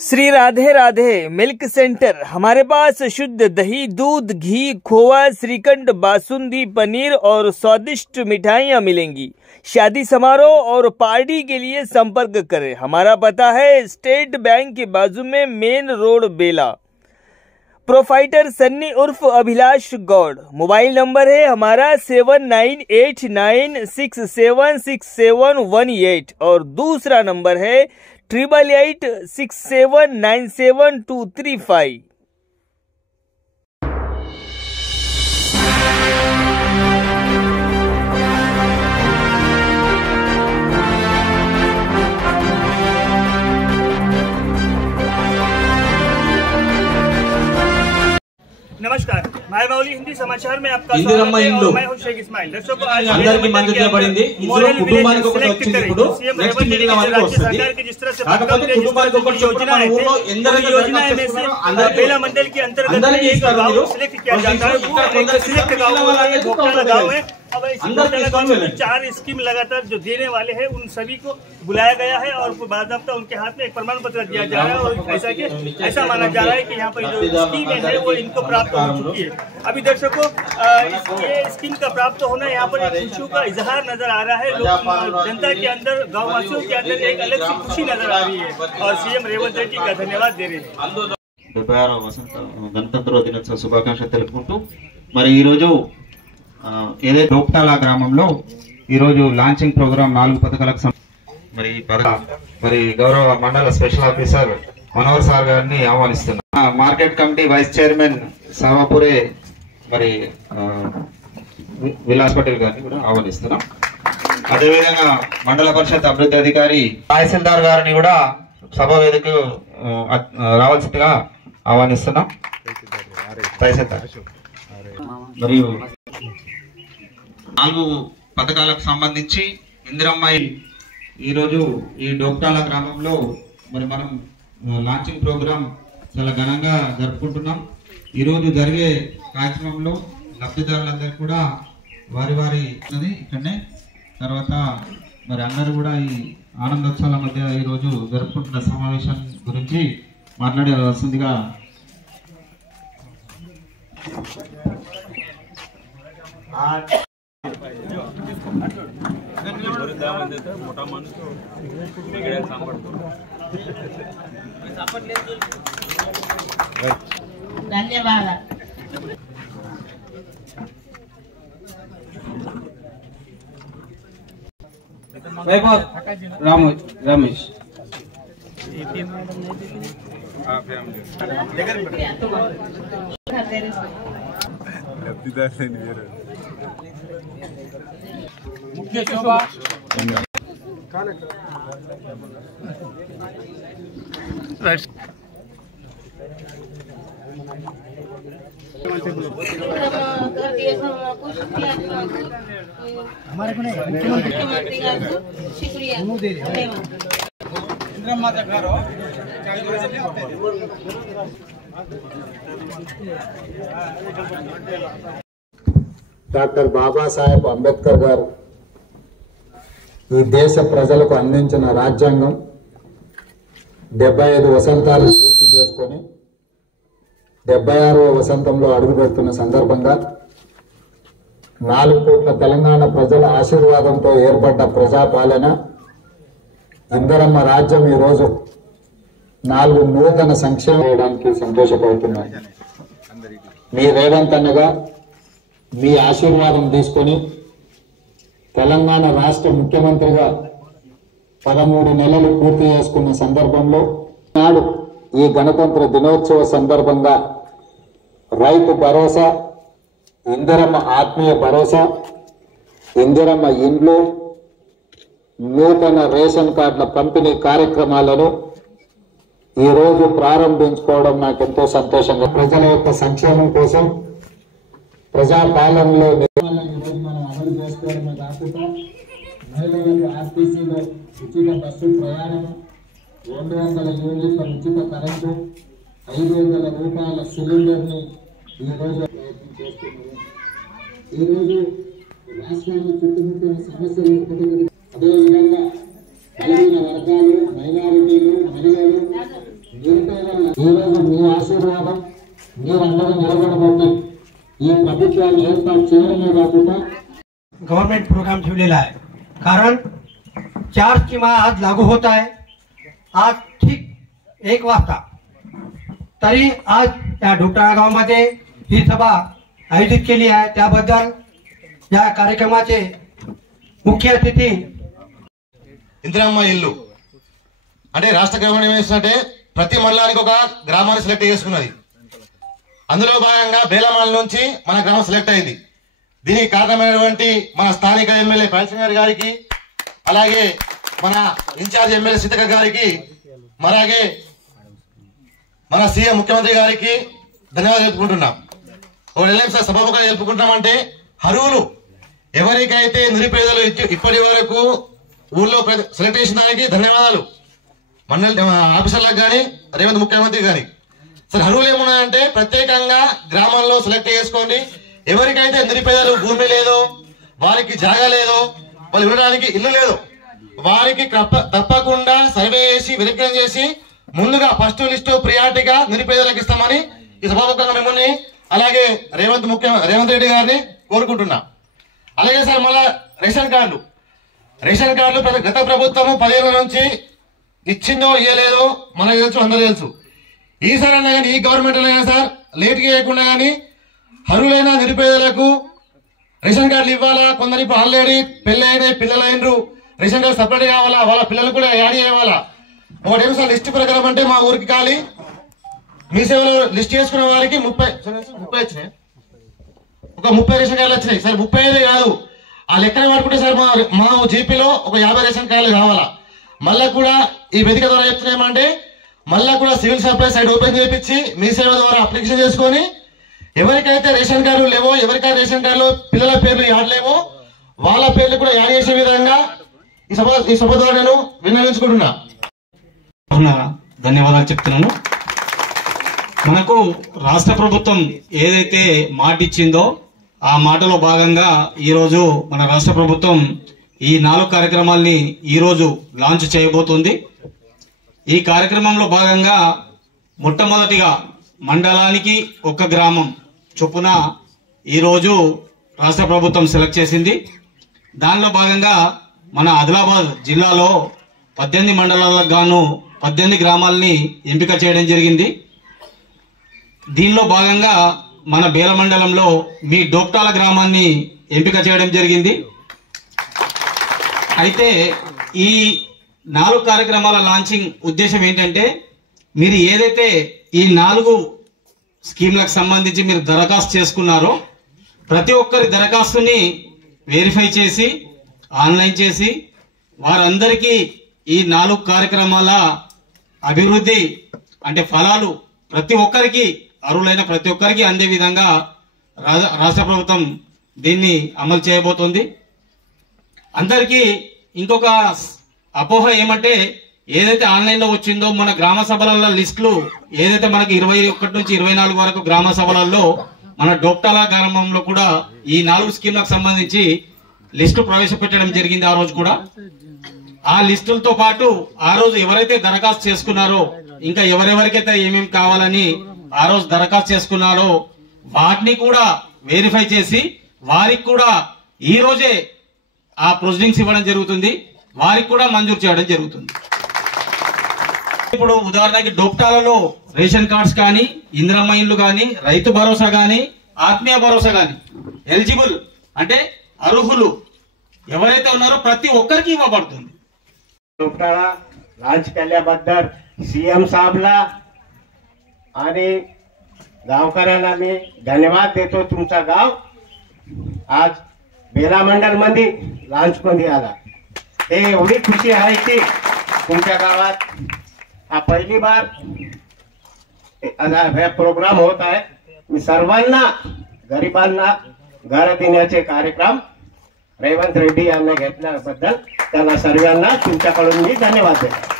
Shri Radhe Radhe milk centre. हमारे पास शुद्ध दही, दूध, घी, खोवा, श्रीखंड, बासुंदी, पनीर और स्वादिष्ट मिठाइयाँ मिलेंगी। शादी समारोह और पार्टी के लिए संपर्क करें। हमारा पता है स्टेट बैंक के बाजू में, मेन रोड, बेला। प्रोफाइटर सन्नी उर्फ अभिलाष गौड़। मोबाइल नंबर है हमारा 7989676718 और दूसरा नंबर है 8886797235। नमस्कार, मैं मौली हिंदी समाचार में आपका स्वागत है और मैं हूं शेख इस्माइल। दर्शकों, आज అందరికీ మద్దతుగా పడింది ఇందులో కుటుంబానికి ఒకటి వచ్చింది। ఇప్పుడు నెక్స్ట్ మిగిలిన వారికి వస్తుంది। కాకపోతే కుటుంబానికి ఒకటి చొప్పున మన ఊర్లో ఎందరైతే योजना है में से बेला मंडल के अंतर्गत एक गांव सिलेक्ट किया जाता है। वो एक सिलेक्ट गांव है। अब इस 4 स्कीम लगातार जो देने वाले हैं उन सभी को बुलाया गया है और बाकायदा उनके हाथ में एक प्रमाण पत्र दिया जा रहा है और ऐसा माना जा रहा है कि यहाँ पर जो स्कीम है वो इनको प्राप्त हो चुकी है। अभी दर्शकों, ये स्कीम का प्राप्त होना यहाँ पर एक खुशियों का इजहार नजर आ रहा है। जनता के अंदर, गाँव वासियों के अंदर एक अलग सी खुशी नजर आ रही है और सीएम रेवंत रेड्डी का धन्यवाद दे रहे हैं। 76వ వసంత గణతంత్ర దినోత్సవ శుభాకాంక్షలు తెలుపుకుంటూ మరి ఈ రోజు ఏదైతే డోప్టాల గ్రామంలో ఈ రోజు లాంచింగ్ ప్రోగ్రామ్ 4 పథకాలకు మరి గౌరవ మండల స్పెషల్ ఆఫీసర్ మనోహర్ సార్ గారిని ఆహ్వానిస్తున్నా। మార్కెట్ కమిటీ వైస్ చైర్మన్ సావాపురే మరి విలాస్ పటేల్ గారిని కూడా ఆహ్వానిస్తున్నాం। అదేవిధంగా మండల పరిషత్ అభివృద్ధి అధికారి తహసీల్దార్ గారిని కూడా సభా వేదికకు రావాల్సిందిగా ఆహ్వానిస్తున్నాం। తహసీల్దార్ మరియు 4 పథకాలకు సంబంధించి ఇందిరమ్మ ఈరోజు ఈ డోప్టాల గ్రామంలో మరి మనం లాంచింగ్ ప్రోగ్రాం చాలా ఘనంగా జరుపుకుంటున్నాం। ఈరోజు జరిగే కార్యక్రమంలో లబ్ధిదారులందరూ కూడా వారి ఇక్కడనే తర్వాత మరి అందరూ కూడా ఈ ఆనందోత్సవాల మధ్య ఈరోజు జరుపుకుంటున్న సమావేశం గురించి మాట్లాడవలసిందిగా ధన్యవాదాలు। రమేష్ मुख्य शोभा हमारे को मुख्यमंत्री गारू शुक्रिया इंद्रमाता गारू డాక్టర్ బాబాసాహెబ్ అంబేద్కర్ గారు ఈ దేశ ప్రజలకు అందించిన రాజ్యాంగం 75 వసంతాలు పూర్తి చేసుకొని 76వ వసంతంలో అడుగుపెడుతున్న సందర్భంగా 4 కోట్ల తెలంగాణ ప్రజల ఆశీర్వాదంతో ఏర్పడ్డ ప్రజాపాలన ఇందిరమ్మ రాజ్యం ఈరోజు 4 నూతన సంక్షేమ చేయడానికి సంతోషపడుతున్నాయి। మీ రేవంత్ అన్నగా మీ ఆశీర్వాదం తీసుకొని తెలంగాణ రాష్ట్ర ముఖ్యమంత్రిగా 13 నెలలు పూర్తి చేసుకున్న సందర్భంలో నాడు ఈ గణతంత్ర దినోత్సవ సందర్భంగా రైతు భరోసా, ఇందిరమ్మ ఆత్మీయ భరోసా, ఇందిరమ్మ ఇండ్లు, నూతన రేషన్ కార్డుల పంపిణీ కార్యక్రమాలను ఈరోజు ప్రారంభించుకోవడం నాకెంతో సంతోషంగా, ప్రజల యొక్క సంక్షేమం కోసం ప్రజాపాలనలో మనం అమలు చేసుకోవడమే కాకుండా మహిళలకు ఆర్టీసీలో ఉచిత బస్సు ప్రయాణం, 200 యూనిట్ల ఉచిత కరెంటు, 500 రూపాయల సిలిండర్ని ఈరోజు ప్రయత్నం చేస్తున్నారు। ఈరోజు రాష్ట్రాన్ని చుట్టుముట్టిన సమస్యలు అదేవిధంగా బలహీన వర్గాలు, మైనారిటీలు, మహిళలు నిరుపేదలు ఈరోజు మీ ఆశీర్వాదం మీరందరూ నిలబడబట్టి ఈ ప్రభుత్వాన్ని ఏర్పాటు చేయడమే కాకుండా गवर्नमेंट प्रोग्राम ठेवलेला आहे. कारण 4 स्कीमा आज लागू होत आहे. आज ठीक 1 वाजता तरी आज त्या ढोटाळा गावामध्ये ही सभा आयोजित केली आहे. त्याबद्दल या कार्यक्रमाचे मुख्य अतिथी ఇందిరమ్మ ఇల్లు అంటే రాష్ట్ర గవర్నమెంట్ ఏం చేస్తుందంటే ప్రతి మండలానికి ఒక గ్రామాన్ని సెలెక్ట్ చేసుకున్నది. అందులో భాగంగా బేలమాల నుంచి మన గ్రామం సెలెక్ట్ అయింది. దీనికి కారణమైనటువంటి మన స్థానిక ఎమ్మెల్యే పైల్సింగ్ గారికి, అలాగే మన ఇన్ఛార్జ్ ఎమ్మెల్యే సీతక్క గారికి, అలాగే మన సీఎం ముఖ్యమంత్రి గారికి ధన్యవాదాలు తెలుపుకుంటున్నాం. ఒకటి సభాముఖంగా తెలుపుకుంటున్నామంటే అర్హులు ఎవరికైతే నిరుపేదలు ఇప్పటి వరకు ఊళ్ళో సెలెక్ట్ చేసిన దానికి ధన్యవాదాలు మండలి ఆఫీసర్లకు కానీ రేవంత్ ముఖ్యమంత్రి కానీ. సరే అర్హులు ఏమున్నాయంటే ప్రత్యేకంగా గ్రామాల్లో సెలెక్ట్ చేసుకోండి. ఎవరికైతే నిరుపేదలు భూమి లేదో, వారికి జాగా లేదో, వాళ్ళు ఉండడానికి ఇల్లు లేదు, వారికి తప్పకుండా సర్వే చేసి వెరిఫికేషన్ చేసి ముందుగా ఫస్ట్ లిస్టు ప్రియారిటీగా నిరుపేదలకు ఇస్తామని ఈ సభాముఖంగా మిమ్మల్ని అలాగే రేవంత్ రెడ్డి గారిని కోరుకుంటున్నా. అలాగే సార్ మళ్ళా రేషన్ కార్డులు గత ప్రభుత్వము 10 ఏళ్ల నుంచి ఇచ్చిందో ఇయ్యలేదో మనకు తెలుసు, అందరూ తెలుసు. ఈసారి అన్నా కానీ ఈ గవర్నమెంట్ అన్నా కానీ సార్ లేట్గా చేయకుండా కానీ అర్హులైన నిరుపేదలకు రేషన్ కార్డులు ఇవ్వాలా. కొందరు ఇప్పుడు ఆల్రెడీ పెళ్ళైన పిల్లలు అయినరు, రేషన్ కార్డు సపరేట్ కావాలా, వాళ్ళ పిల్లలు కూడా యాడ్ చేయాలా. ఒకటేమో సార్ లిస్ట్ ప్రకారం అంటే మా ఊరికి ఖాళీ మీ సేవలో లిస్ట్ చేసుకున్న వారికి 30 వచ్చినాయి, ఒక 30 రేషన్ కార్డులు వచ్చినాయి సార్. 35 కాదు, ఆ లెక్కన పట్టుకుంటే సార్ మా జీపీలో ఒక 50 రేషన్ కార్డులు కావాలా. మళ్ళా కూడా ఈ వేదిక ద్వారా చెప్తున్నామంటే మళ్ళా కూడా సివిల్ సప్లై సైడ్ ఓపెన్ చేయించి మీ సేవ ద్వారా అప్లికేషన్ చేసుకొని ఎవరికైతే రేషన్ కార్డులు లేవో, ఎవరికైతే రేషన్ కార్డులో పిల్లల పేర్లు యాడ్ లేవో వాళ్ళ పేర్లు కూడా యాడ్ చేసే విధంగా ఈ సభ ద్వారా నేను విన్నవించుకుంటున్నా. ధన్యవాదాలు చెప్తున్నాను. మనకు రాష్ట్ర ప్రభుత్వం ఏదైతే మాట ఇచ్చిందో ఆ మాటలో భాగంగా ఈరోజు మన రాష్ట్ర ప్రభుత్వం ఈ 4 కార్యక్రమాల్ని ఈరోజు లాంచ్ చేయబోతుంది. ఈ కార్యక్రమంలో భాగంగా మొట్టమొదటిగా మండలానికి 1 గ్రామం చొప్పున ఈరోజు రాష్ట్ర ప్రభుత్వం సెలెక్ట్ చేసింది. దానిలో భాగంగా మన ఆదిలాబాద్ జిల్లాలో 18 మండలాలకు గాను 18 గ్రామాలని ఎంపిక చేయడం జరిగింది. దీనిలో భాగంగా మన బేల మండలంలో మీ డోక్టాల గ్రామాన్ని ఎంపిక చేయడం జరిగింది. అయితే ఈ 4 కార్యక్రమాల లాంచింగ్ ఉద్దేశం ఏంటంటే మీరు ఏదైతే ఈ 4 స్కీమ్లకు సంబంధించి మీరు దరఖాస్తు చేసుకున్నారో ప్రతి ఒక్కరి దరఖాస్తుని వెరిఫై చేసి ఆన్లైన్ చేసి వారందరికీ ఈ 4 కార్యక్రమాల అభివృద్ధి అంటే ఫలాలు ప్రతి ఒక్కరికి అర్హులైన ప్రతి ఒక్కరికి అందే విధంగా రాష్ట్ర ప్రభుత్వం దీన్ని అమలు చేయబోతోంది. అందరికీ ఇంకొక అపోహ ఏమంటే ఏదైతే ఆన్లైన్ లో వచ్చిందో మన గ్రామ సభల లిస్టులు ఏదైతే మనకి 21 నుంచి 24 వరకు గ్రామ సభలలో మన డోక్టాల గ్రామంలో కూడా ఈ 4 స్కీమ్లకు సంబంధించి లిస్టు ప్రవేశపెట్టడం జరిగింది. ఆ రోజు కూడా ఆ లిస్టులతో పాటు ఆ రోజు ఎవరైతే దరఖాస్తు చేసుకున్నారో ఇంకా ఎవరెవరికైతే ఏమేమి కావాలని ఆ రోజు దరఖాస్తు చేసుకున్నారో వాటిని కూడా వెరిఫై చేసి వారికి కూడా ఈ రోజే ఆ ప్రొసీడింగ్స్ ఇవ్వడం జరుగుతుంది, వారికి కూడా మంజూరు చేయడం జరుగుతుంది. ఇప్పుడు ఉదాహరణకి డోక్టాలలో రేషన్ కార్డ్స్ కానీ, ఇందిరమ్మ ఇల్లు కానీ, రైతు భరోసా కానీ, ఆత్మీయ భరోసా కానీ ఎలిజిబుల్ అంటే అర్హులు ఎవరైతే ఉన్నారో ప్రతి ఒక్కరికి ఇవ్వబడుతుంది. डॉक्टरा लॉन्च केल्याबद्दल सीएम साहेबला आणि गावकऱ्यांना मी धन्यवाद देतो. तुमचा गाव आज बेला मंडल मध्ये लॉन्च मध्ये आला, हे एवढी खुशी आहे की तुमच्या गावात हा पहिली बार हे प्रोग्राम होत आहे. मी सर्वांना गरिबांना घर देण्याचे कार्यक्रम रेवंत रेड्डी यांना घेतल्याबद्दल त्यांना सर्वांना तुमच्याकडून मी धन्यवाद देतो.